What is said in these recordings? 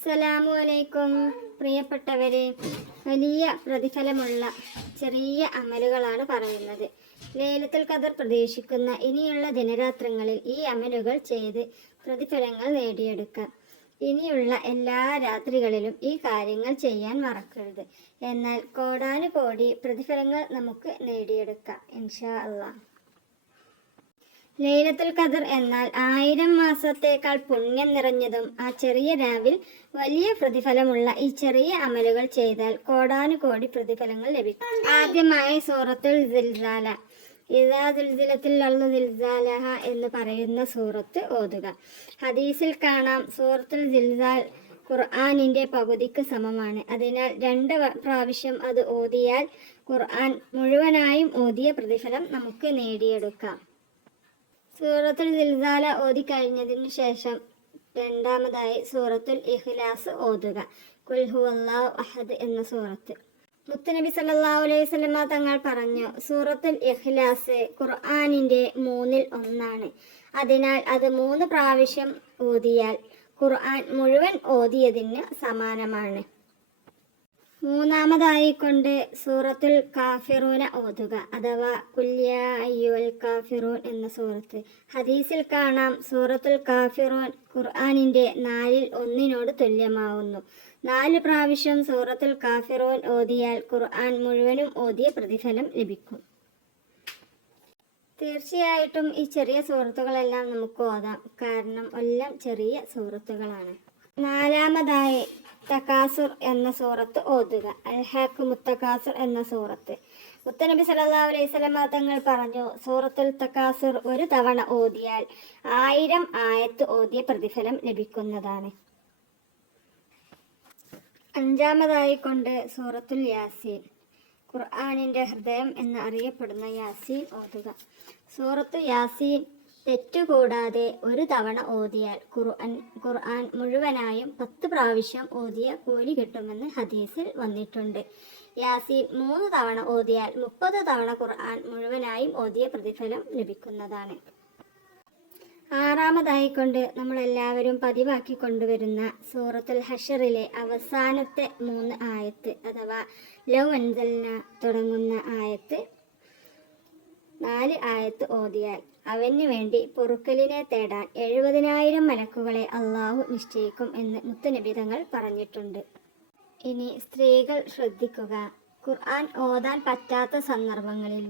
അസ്സലാമു അലൈക്കും. പ്രിയപ്പെട്ടവരെ, വലിയ പ്രതിഫലമുള്ള ചെറിയ അമലുകളാണ് പറയുന്നത്. ലൈലത്തുൽ ഖദർ പ്രതീക്ഷിക്കുന്ന ഇനിയുള്ള ദിനരാത്രങ്ങളിൽ ഈ അമലുകൾ ചെയ്ത് പ്രതിഫലങ്ങൾ നേടിയെടുക്കാം. ഇനിയുള്ള എല്ലാ രാത്രികളിലും ഈ കാര്യങ്ങൾ ചെയ്യാൻ മറക്കരുത്. എന്നാൽ കോടാനുകോടി പ്രതിഫലങ്ങൾ നമുക്ക് നേടിയെടുക്കാം ഇൻഷാ അല്ലാഹ്. ലൈലത്തുൽ ഖദർ എന്നാൽ 1000 മാസത്തേക്കാൾ പുണ്യം നിറഞ്ഞതും ആ ചെറിയ രാവിൽ വലിയ പ്രതിഫലമുള്ള ഈ ചെറിയ അമലുകൾ ചെയ്താൽ കോടാനുകോടി പ്രതിഫലങ്ങൾ ലഭിക്കും. ആദ്യമായി സൂറത്തുൽ സിൽസാല, ഇദാ സുൽസിലത്തുൽ അർളു സിൽസാലഹ എന്ന് പറയുന്ന സൂറത്ത് ഓതുക. ഹദീസിൽ കാണാം, സൂറത്തുൽ സിൽസാൽ ഖുർആനിന്റെ പകുതിക്ക് സമമാണ്. അതിനാൽ 2 പ്രാവശ്യം അത് ഓതിയാൽ ഖുർആൻ മുഴുവനായും ഓതിയ പ്രതിഫലം നമുക്ക് നേടിയെടുക്കാം. സൂറത്തുൽ സിൽസാല ഓതി കഴിഞ്ഞതിനു ശേഷം രണ്ടാമതായി സൂറത്തുൽ ഇഖ്ലാസ് ഓതുക. ഖുൽ ഹുവല്ലാഹു അഹദ് എന്ന സൂറത്ത്. മുത്തുനബി സല്ലല്ലാഹു അലൈഹി വസല്ലമ തങ്ങൾ പറഞ്ഞു, സൂറത്തുൽ ഇഖ്ലാസ് ഖുർആനിന്റെ 1/3. അതിനാൽ അത് 3 പ്രാവശ്യം ഓതിയാൽ ഖുർആൻ മുഴുവൻ ഓതിയതിന് സമാനമാണ്. മൂന്നാമതായി കൊണ്ട് സൂറത്തുൽ കാഫിറൂന ഓതുക, അഥവാ ഖുൽ യാ അയ്യുഹൽ കാഫിറൂൻ എന്ന സൂറത്ത്. ഹദീസിൽ കാണാം, സൂറത്തുൽ കാഫിറൂൻ ഖുർആനിന്റെ 1/4 തുല്യമാവുന്നു. 4 പ്രാവശ്യം സൂറത്തുൽ കാഫിറൂൻ ഓതിയാൽ ഖുർആൻ മുഴുവനും ഓതിയ പ്രതിഫലം ലഭിക്കും. തീർച്ചയായിട്ടും ഈ ചെറിയ സൂറത്തുകളെല്ലാം നമുക്ക് ഓതാം, കാരണം എല്ലാം ചെറിയ സൂറത്തുകളാണ്. നാലാമതായി തകാസുർ എന്ന സൂറത്ത് ഓതുക. അൽഹാക്കുമുത് തകാസുർ എന്ന സൂറത്ത്. മുത്തനബി സല്ലല്ലാഹു അലൈഹി വസല്ലമ തങ്ങൾ പറഞ്ഞു, സൂറത്തുൽ തകാസുർ ഒരു തവണ ഓതിയാൽ 1000 ആയത്ത് ഓതിയ പ്രതിഫലം ലഭിക്കുന്നതാണ്. അഞ്ചാമതായി കൊണ്ട് സൂറത്തുൽ യാസീൻ, ഖുർആനിന്റെ ഹൃദയം എന്ന് അറിയപ്പെടുന്ന യാസീൻ ഓതുക. സൂറത്തു യാസീൻ തെറ്റുകൂടാതെ ഒരു തവണ ഓതിയാൽ ഖുർആൻ മുഴുവനായും 10 പ്രാവശ്യം ഓതിയ കൂലി കിട്ടുമെന്ന് ഹദീസിൽ വന്നിട്ടുണ്ട്. യാസീൻ 3 തവണ ഓതിയാൽ 30 തവണ ഖുർആൻ മുഴുവനായും ഓതിയ പ്രതിഫലം ലഭിക്കുന്നതാണ്. ആറാമതായി കൊണ്ട് നമ്മളെല്ലാവരും പതിവാക്കി കൊണ്ടുവരുന്ന സൂറത്തുൽ ഹഷറിലെ അവസാനത്തെ 3 ആയത്ത്, അഥവാ ലൗ അൻസൽന തുടങ്ങുന്ന ആയത്ത് 4 ആയത്ത് ഓതിയാൽ അവന് വേണ്ടി പൊറുക്കലിനെ തേടാൻ 70,000 മലക്കുകളെ അള്ളാഹു നിശ്ചയിക്കും എന്ന് മുത്തുനബി തങ്ങൾ പറഞ്ഞിട്ടുണ്ട്. ഇനി സ്ത്രീകൾ ശ്രദ്ധിക്കുക. ഖുർആൻ ഓതാൻ പറ്റാത്ത സന്ദർഭങ്ങളിൽ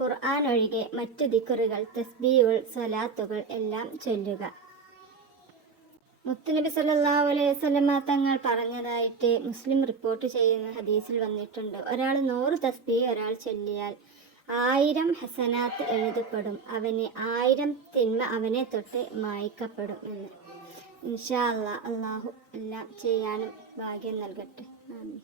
ഖുർആൻ ഒഴികെ മറ്റു ദിക്റുകൾ, തസ്ബീഹുകൾ, സ്വലാത്തുകൾ എല്ലാം ചൊല്ലുക. മുത്തുനബി സല്ലല്ലാഹു അലൈഹി വസല്ലമ തങ്ങൾ പറഞ്ഞതായിട്ട് മുസ്ലിം റിപ്പോർട്ട് ചെയ്യുന്ന ഹദീസിൽ വന്നിട്ടുണ്ട്, ഒരാൾ 100 തസ്ബീഹ് ഒരാൾ ചൊല്ലിയാൽ 1000 ഹസനാത്ത് എഴുതപ്പെടും, അവന് 1000 തിന്മ അവനെ തൊട്ട് മായ്ക്കപ്പെടും എന്ന്. ഇൻഷാ അല്ലാഹ്, അള്ളാഹു എല്ലാം ചെയ്യാനും ഭാഗ്യം നൽകട്ടെ. ആമീൻ.